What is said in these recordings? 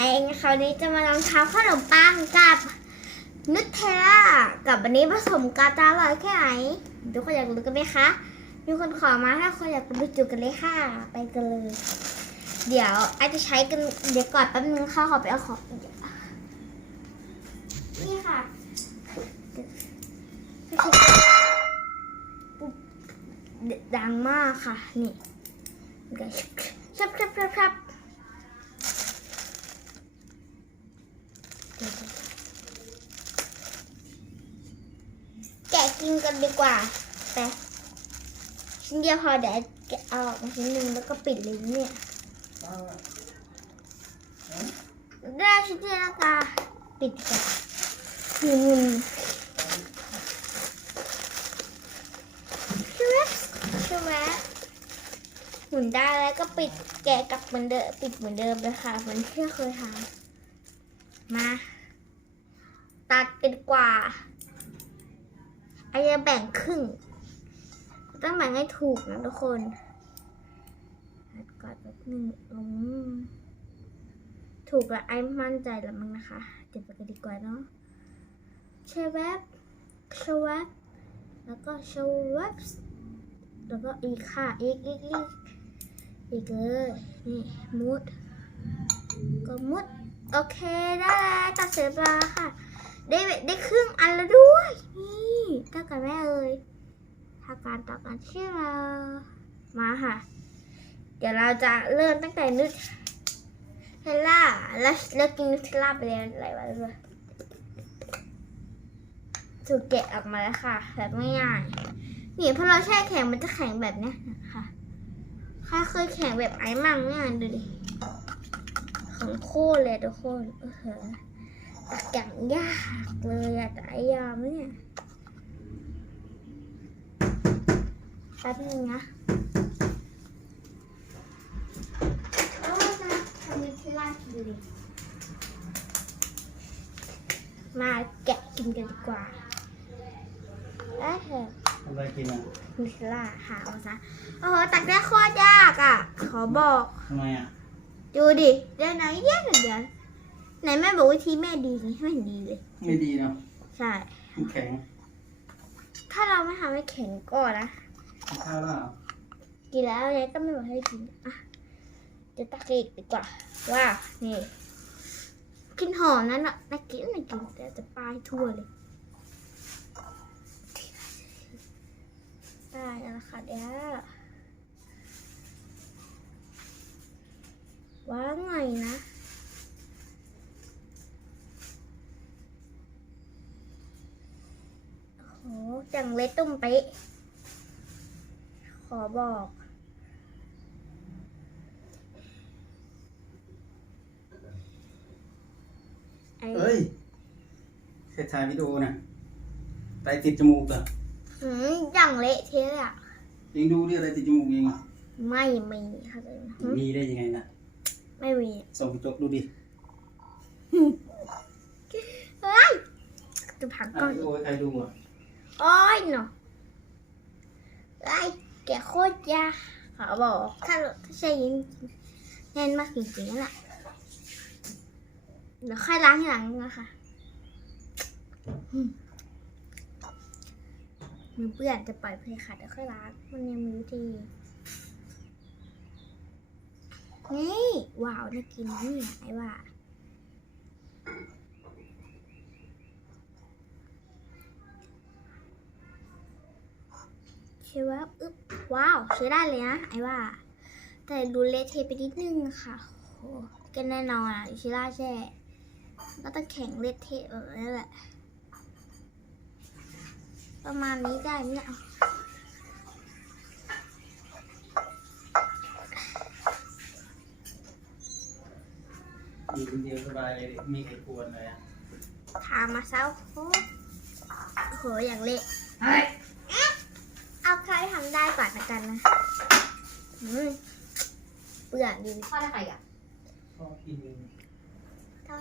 เองคราวนี้จะมาลองทำขนมปังกับนุทเทลล่ากับอันนี้ผสมกันจะอร่อยแค่ไหนทุกคนอยากรู้กันไหมคะมีคนขอมาถ้าคนอยากรู้จุกันเลยค่ะ ไปกันเลย เดี๋ยวไอจะใช้กันเดี๋ยวก่อนแป๊บนึงค่ะขอไปเอาของนี่ค่ะปุ๊บดังมากค่ะ นี่ก็ชับชับชับชับ แกะกินกันดีกว่าไปชิ้นเดียวพอเดี๋ยวแกเอาออกมาชิ้นหนึ่งแล้วก็ปิดเลยเนี่ยได้ชิ้นเดียวแล้วก็ปิดกันหนึ่งช่วยช่วยหมุนได้แล้วก็ปิดแกะกลับเหมือนเดิมปิดเหมือนเดิมเลยค่ะเหมือนที่เคยทำมา ตัดกันกว่าไอจจะแบ่งครึ่ง ต้องแบ่งให้ถูกนะทุกคนก่อนแบบหนึ่งอืมถูกแล้วไอ้มั่นใจแล้วมั้งนะคะ เดี๋ยวไปกันดีกว่าเนาะเชฟแวบชวบแล้วก็ชวบแล้วก็อีกค่ะ อีกอีกอีกอีกเลยนี่มุด ก็มุด โอเคได้แล้วตัดเสร็จแล้วค่ะ ได้ได้ครึ่งอันแล้วด้วย นี่เท่ากันแม่เอ่ยถ้าการต่อกันใช่ไหมมาค่ะ เดี๋ยวเราจะเริ่มตั้งแต่นุชเทล่าแล้วแล้วกินนุชเทล่าไปเลยอะไรวะเลยถูกแกะออกมาแล้วค่ะ แบบง่ายๆนี่พอเราแช่แข็งมันจะแข็งแบบเนี้ยนะคะใครเคยแข็งแบบไอ้มั่งเนี่ยดูดิของโคตรเลยทุกคนเออ อย่างยากเลยอะแต่ไอยอมไหมเนี่ยแป๊บนึงนะเอาไว้นะทำมิที่ร้านกินดิมาแกะกินกันดีกว่าได้เถอะทำอะไรกินอะมิทล่าหาเอาซะโอ้โหตักได้โคตรยากอะ ขอบอกทำไมอะ ดูดิเดี๋ยวไหนแยกหนึ่งเดียว ไหนแม่บอกวิธีแม่ดีไงไม่เห็นดีเลย ไม่ดีเนาะใช่ มันแข็งถ้าเราไม่ทำให้แข็งก่อนนะ กินข้าวแล้วเหรอกินแล้วยายก็ไม่บอกให้กินอะจะตักอีกดีกว่าว่านี่กินหอมนั่นน่ะน่ากินน่ากินแต่จะปลายทั่วเลยได้แล้วล่ะค่ะเดี๋ยวว่าไงนะโอ้โหจังเล็กตุ้มเป๊ะ ขอบอก ไอ้เอ้ยแค่ถ่ายวิดีโอน่ะไตติดจมูกอะหืมอย่างเละเทะเลยอะยิงดูดิอะไรติดจมูกยิงอะไม่มีค่ะเลยนะหืมมีได้ยังไงนะไม่มีส่องกระจกดูดิเฮ้ยจะผักอะก่อนวิดีโอให้ใครดูอะ โอ้ยเนาะไอ้แกโคตรยากขอบอกถ้าถ้าใช่ยิงแน่นมากจริงๆนั่นแหละเดี๋ยวค่อยล้างทีหลังนะคะมมือเปื้อนจะปล่อยเพลค่ะเดี๋ยวค่อยล้าง มันยังมีวิธีนี่ว้าวน่ากินนะเนี่ยไอ้ว่า ใช่ว่าอึ๊บว้าวใช้ได้เลยนะไอ้ว่า แต่ดูเละเทะไปนิดนึงค่ะโหก็แน่นอนอะอิชิล่าแช่ก็ต้องแข็งเละเทะแบบนี้แหละ ประมาณนี้ได้ไหมเนี่ยอยู่คนเดียวสบายเลยดิมีใครกวนเลยอะทามาเซาโอ้โหอย่างเละ เฮ้ย เอาใครทำ ได้ก่อนละกันนะอืมเปื่อนดีทอดให้ใครอะก็กินถ้า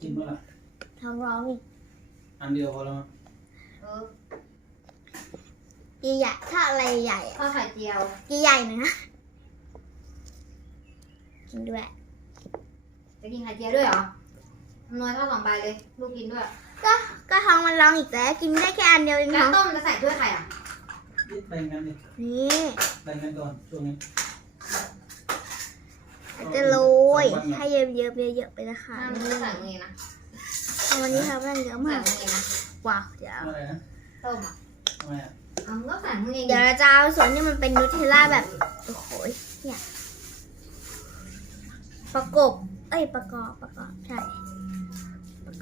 กินเมื่อไหร่ทำร้องอีกอันเดียวพอแล้วมั้งเออใหญ่ๆถ้าอะไรใหญ่ทอดไข่เจียวๆใหญ่ๆหน่อยนะกินด้วยจะกินไข่เจียวด้วยเหรอน้อยเท่าสองใบเลย ลูกกินด้วย ก็ก็ท้องมันร้องอีกแล้วกินได้แค่อันเดียวเองแล้วเนาะต้มจะใส่ถ้วยไข่อะ แบ่งกันดินี่แบ่งกันก่อนช่วงนี้จะโรยให้เยอะๆเยอะๆไปนะคะห้ามนี่ใส่มือนะเอาวันนี้ทำมันเยอะใส่มากมือนะว้าวเดี๋ยวอะไรนะต้มอะทำไมอะเอามึงก็ใส่มือเองเดี๋ยวเราจะเอาส่วนที่มันเป็นนูเทลล่าแบบโอ้โหเนี่ยประกบ เอ้ยประกอบประกอบใช่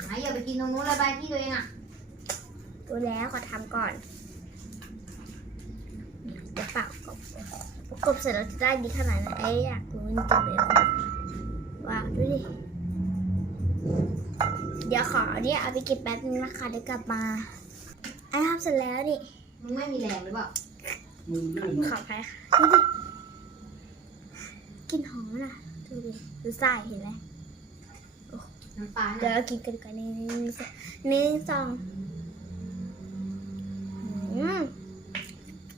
ไหนอย่าไปกินตรงนู้นเลยใบที่ตัวเองอะ ดูแล้วขอทำก่อน เดี๋ยวปากกบกบเสร็จแล้วจะได้ดีขนาดไหนเอ้อยากรู้จริงเลยว้าวดูดิเดี๋ยวขอเนี่ยเอาไปเก็บแป๊บนึงนะคะเดี๋ยวกลับมาไอ้ทำเสร็จแล้วนี่มึงไม่มีแรงหรือเปล่ามือลื่นขออภัยค่ะดูดิกลินหอมน่ะดูดิดูใส่เห็นไหมน้ำปลาเดี๋ยวเรากินกันดีกว่านี่นี่นี่สองอืม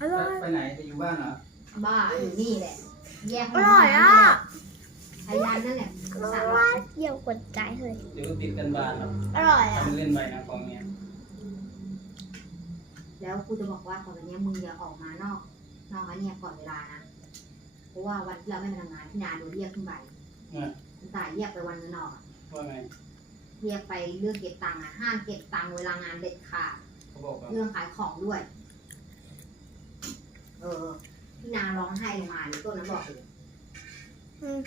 อร่อย ไปไหนจะอยู่บ้านเหรอบ้าอยู่นี่แหละ แยกอร่อยอะพยานนั่นแหละอสั่งร่อยเยี่ยวกดใจเลยเดี๋ยวก็ติดกันบ้านหรอกอร่อยอะทำเล่นไปนะของเนี้ยแล้วกูจะบอกว่าตอนนี้มึงอย่าออกมานอก นอกอันเนี้ยก่อนเวลานะ เพราะว่าวันที่เราไม่มาทำงานพี่นาโดนเรียกขึ้นไปเนี่ยคุณตายเรียกไปวันเงินออกอะว่าไงเรียกไปเรื่องเก็บตังค์อะห้ามเก็บตังค์เวลางานเด็ดขาดเขาบอกว่าเรื่องขายของด้วย เออพี่นาร้องไห้ลงมาเลยต้นนั้นบอกเลยอืม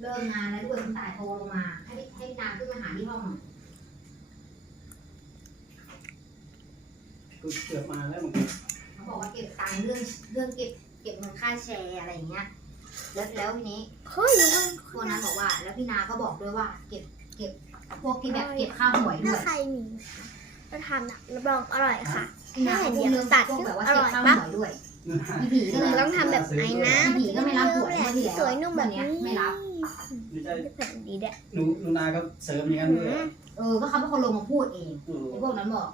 เลิกงานแล้วด้วยคุณตายโทรลงมา ให้ให้พี่นาขึ้นมาหาที่ห้องกูเกือบมาแล้วมึงเขาบอกว่าเก็บตังค์เรื่องเรื่องเก็บเก็บเงินค่าแชร์อะไรอย่างเงี้ย แล้วแล้วทีนี้ เฮ้ยมันพวกนั้นบอกว่า แล้วพี่นาก็บอกด้วยว่าเก็บเก็บพวกที่แบบเก็บค่าหวยด้ถ้าวยใครมีจะทำนะรับรองอร่อยค่ะ พี่นาเขาพูดเรื่องพวกแบบว่าเก็บค่าหวยด้วย พี่ผีก็หเลนูยต้องทำแบบไอ้น้ำผีก็ไม่รับหวยแหละเมื่อที่แล้วสวยนุ่มแบบนี้ไม่รับไม่ใช่แผ่นดีด้วยหนูหนูนาเขาเสริมอย่างนั้นด้วยเหรอเออก็เขาเป็นคนลงมาพูดเองเออไอ้พวกนั้นบอก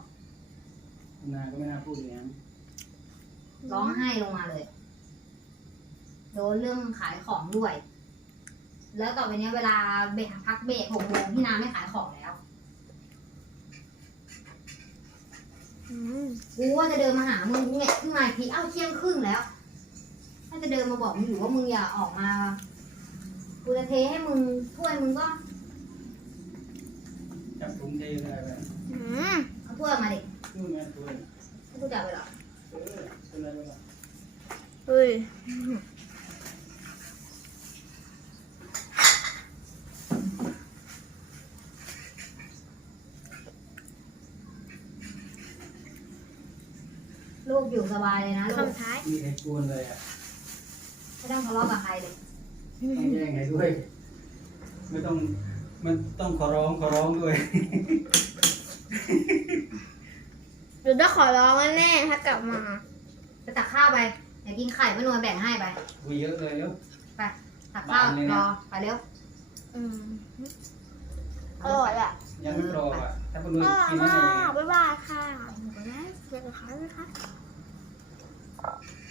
หนูนาก็ไม่น่าพูดอย่างนั้นร้องไห้ลงมาเลยโดนเรื่องขายของด้วย แล้วต่อไปเนี้ยเวลาเบรกพักเบรกหกโมงพี่นาไม่ขายของแล้ว อืม กูว่าจะเดินมาหามึงกูเนี่ยขึ้นมาอีกทีเอ้าเที่ยงครึ่งแล้วถ้าจะเดินมาบอกมึงอยู่ว่ามึงอย่าออกมากูจะเทให้มึงถ้วยมึงก็จับถุงเทอะไรไปอืมเอาถ้วยมาดินู่นไงตัวนี้ให้กูจับไปเหรอเออเป็นอะไรบ้างเฮ้ย อยู่สบายเลยนะลูกคำท้ายมีใครกวนเลยอะไม่ต้องทะเลาะกับใครเลยต้องแย่งใครด้วย ไม่ต้อง มันต้องขอร้องขอร้องด้วยหรือจะขอร้องแน่ๆถ้ากลับมา ไปตักข้าวไปเดี๋ยวกินไข่ไม่นวลแบ่งให้ไปคุยเยอะเลยแล้วตักข้าวบานเลยนะรอไปเร็วอืมอร่อยอะยังไม่กรอบอะถ้าเป็นอมือร่อยกินนั่นมาเองกบ๊ายบายค่ะเดี๋ยวนะเจอกันครั้งนะคะ Thank uh -huh.